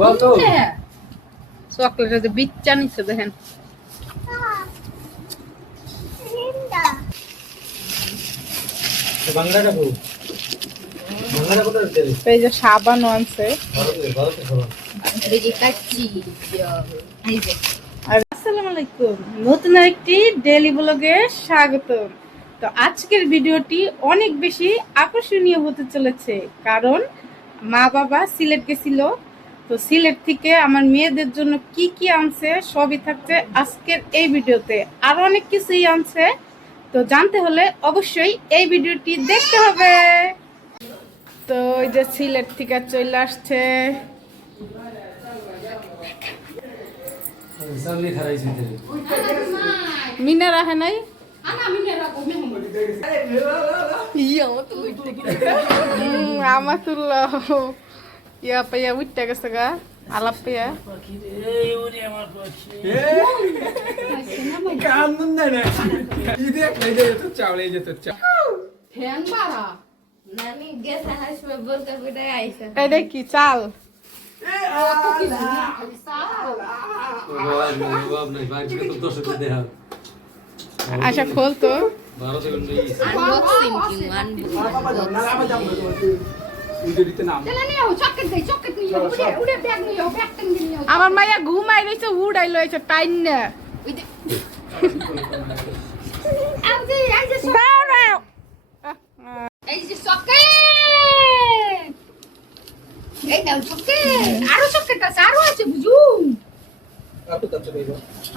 কত চকলেটের যে বিচ্চা নিচ্ছে দেখেন। বাংলাটা কো বাংলাটা কত তেল এই যে সাবানও আনছে। ভারতে খাবার এই যে কাচ্চি এই যে আর আসসালামু আলাইকুম, নতুন একটি ডেইলি ব্লগে স্বাগতম। তো আজকের ভিডিওটি অনেক বেশি আকর্ষণীয় হতে চলেছে, কারণ মা বাবা সিলেট গেছিল। তো সিলেট থেকে আমার মেয়েদের জন্য কি কি আনছে সবই থাকছে আজকের এই ভিডিওতে। আর অনেক কিছুই আনছে, তো জানতে হলে অবশ্যই এই ভিডিওটি দেখতে হবে। তো ওই যে সিলেট থেকে চলে আসছে সামনে খারাইছে তেল মিনা রাখে নাই আমার তুল্লা ইয়া পাইয়া উঠতে গেছে গা আলাপ পাইয়া। এই ওরে আমার পাখি কান্দন না না এই দেখ এই যে তো চাওলে এই যে তো চাও ফ্যান বাড়া নানি গেছে হাসবে বলতে বলতে আইছে এটা কি চাল? কত কি খালি সাল বাবা নাই বাকি তো 10 টাকা দেয়া আচ্ছা খোল তো। 12 সেকেন্ড নেই আনবক্সিং কি আনবক্সিং ভিডিওতে নাম চলে নিও চকলেট দেই চকলেট নিও উড়ে ব্যাগ নিও ব্যাগ টেন নিও আমার মাইয়া ঘুমাই রইছে, উড়াই লইছে টাইন না। দাও দাও। এই যে চকলেট এই নাও চকলেট আরো চকলেট আছে আরো আছে বুঝু আপু কত দেব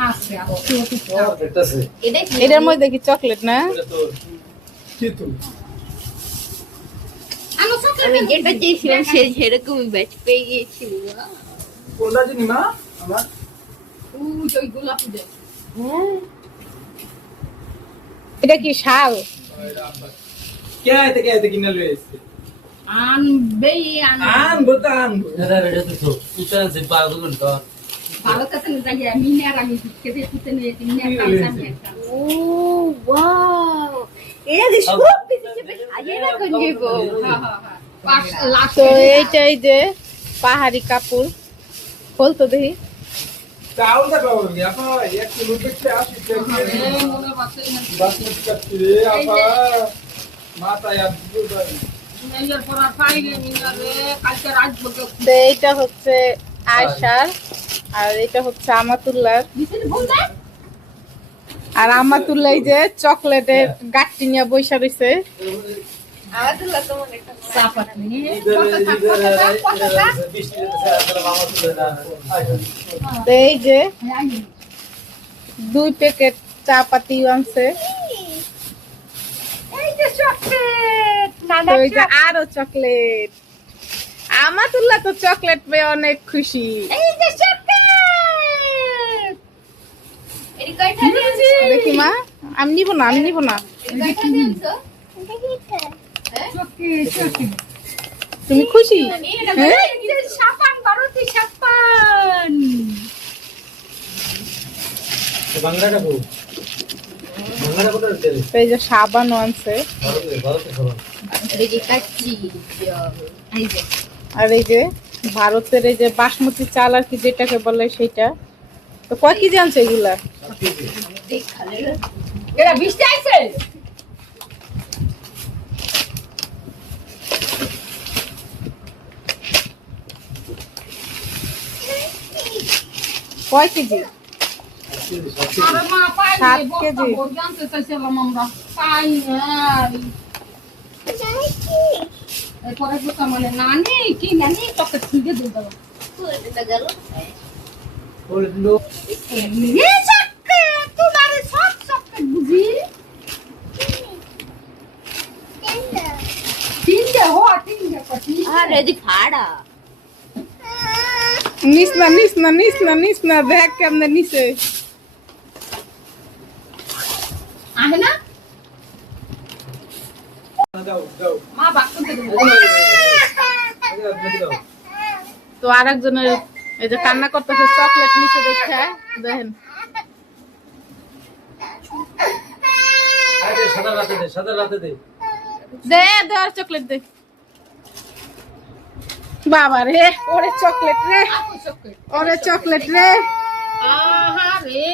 আছে আরো এটা আছে এটাই এটার মধ্যে কি চকলেট না? এটা তো কি তো আমি চকলেট আমি যেটা চেয়েছিলাম সেরকমই ব্যাচ পেয়ে গিয়েছি কোনটা জানি মা আমার ওই গোলাপি দে এটা কি শাল? কে আইতে কিনা লইছে আনবে আন বতান এটা এটা তো উতান সে পাগল কোন তো ভালো কাছে যাই মিনার আমি খেতে খেতে নিয়ে মিনার কাছে একটা ও ওয়াও এটা যে সব কিছু আগে না কোন যাব হ্যাঁ হ্যাঁ পাঁচ লাখ তো এইটাই যে পাহাড়ি কাপড়, খোল তো দেখি। চাউল দা বাবা আপা এক কিলো দেখতে আসি মনে বাসে না বাসমতি কাচ্চি রে আপা মাথা ইয়াদ দুবাই মিনার পর আর পাই রে মিনার রে কালকে রাত বলতে তো এইটা হচ্ছে আয়শার, আর এটা হচ্ছে আমাতুল্লার। বিশেষ ভুল না আর আমাতুল্লাহ এই যে চকলেটের গাঁটটি নিয়ে বইসা রইছে। আব্দুল্লাহ তো মনে একটা সাফাত নিয়ে তো এই যে 2 প্যাকেট চা পাতি আনছে। এই যে চকলেট তো এই যে আরো চকলেট। আমাতুল্লাহ তো চকলেট পেয়ে অনেক খুশি। এই যে চকলেট এর কয়টা দিয়েছি দেখি মা, আমি নিব না আমি নিব না। কয়টা দিয়েছো চকলেট চকলেট তুমি খুশি? হ্যাঁ? সাপান বারোটি সাপান বাংলাটা কো বাংলাটা কত তেল তো এই যে সাবানও আনছে। ভারতে খাবার এই যে কাচ্চি এই যে আর এই যে ভারতের এই যে বাসমতি চাল আর কি যেটাকে বলে সেটা। তো কয় কেজি আনছে এগুলা? এরা 20 টা আইছে কয় কেজি? আরে মা পাই 7 বস্তা কেজি। ভরে আনতে চাইছিলাম আমরা পাই নাই এরপরে বলতাম মানে নানি কি নানি চকলেট খুঁজে দিয়ে দাও এটা গেল বললো এ চকলেট তোমার সব চকলেট বুঝি তিনটে হো তিনটে কটি আরে দি ফাড়া নিস না নিস না নিস না নিস না, দেখ কেমনে নিছে। আহে না দাও দাও মা বাক্স দে দাও তো আরেকজনের এই যে কান্না করতেছে চকলেট নিচে দেখে দেখেন। আরে সাদা রাতে দে দে দে আর চকলেট দে। বাবা রে, ওরে চকলেট রে, আপু চকলেট ওরে চকলেট রে। আহা রে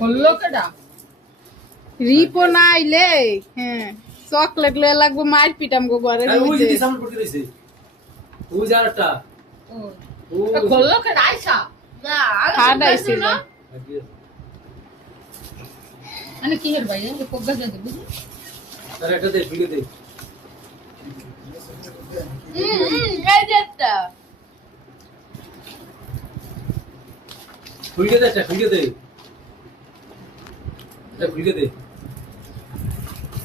হলো কেডা রিপো না আইলে হ্যাঁ চকলেট লয়ে লাগবো, মার পিটাম গো ঘরে। ওই যে সামনে পড়তে রইছে ওই যারটা ও হলো কেডা আইসা না হাড আইছিল। মানে কি হের ভাই যে কোগা যা দেব আরে এটা দে ভিডিও দে এই যেটা খুলকে দে এটা খুলকে দে এটা খুলকে দে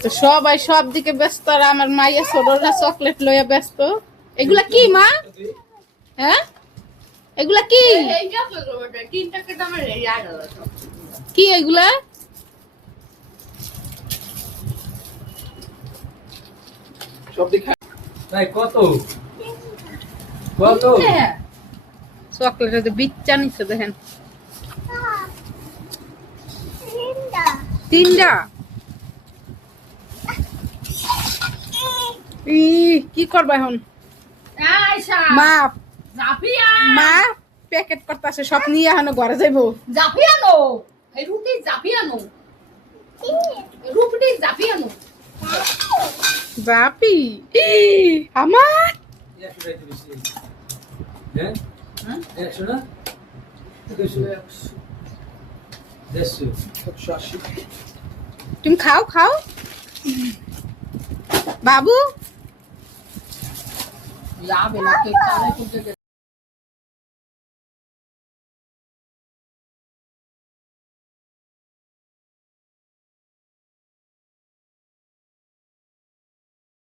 তো সবাই সব দিকে ব্যস্ত, আর আমার মাইয়া ছোটরা চকলেট লইয়া ব্যস্ত। এগুলা কি মা? হ্যাঁ এগুলা কি? এই যা তো বড় 3 টাকা দামের এই আর কি এগুলা? সব দেখা তাই কত কত চকলেটের তো বিচ্চা নিচ্ছে দেখেন, 3টা। কি করবা এখন? আইসা মা জাফিয়া মা প্যাকেট করতেছে, সব নিয়ে এখন ঘরে যাইবো। জাফিয়ানো এই রুটি জাফিয়ানো রুটি জাফিয়ানো বাপি আমার 100 টাকা বেশি হ্যাঁ 100 না 200 180 তুমি খাও খাও বাবু। যাবে না কে খালে করতে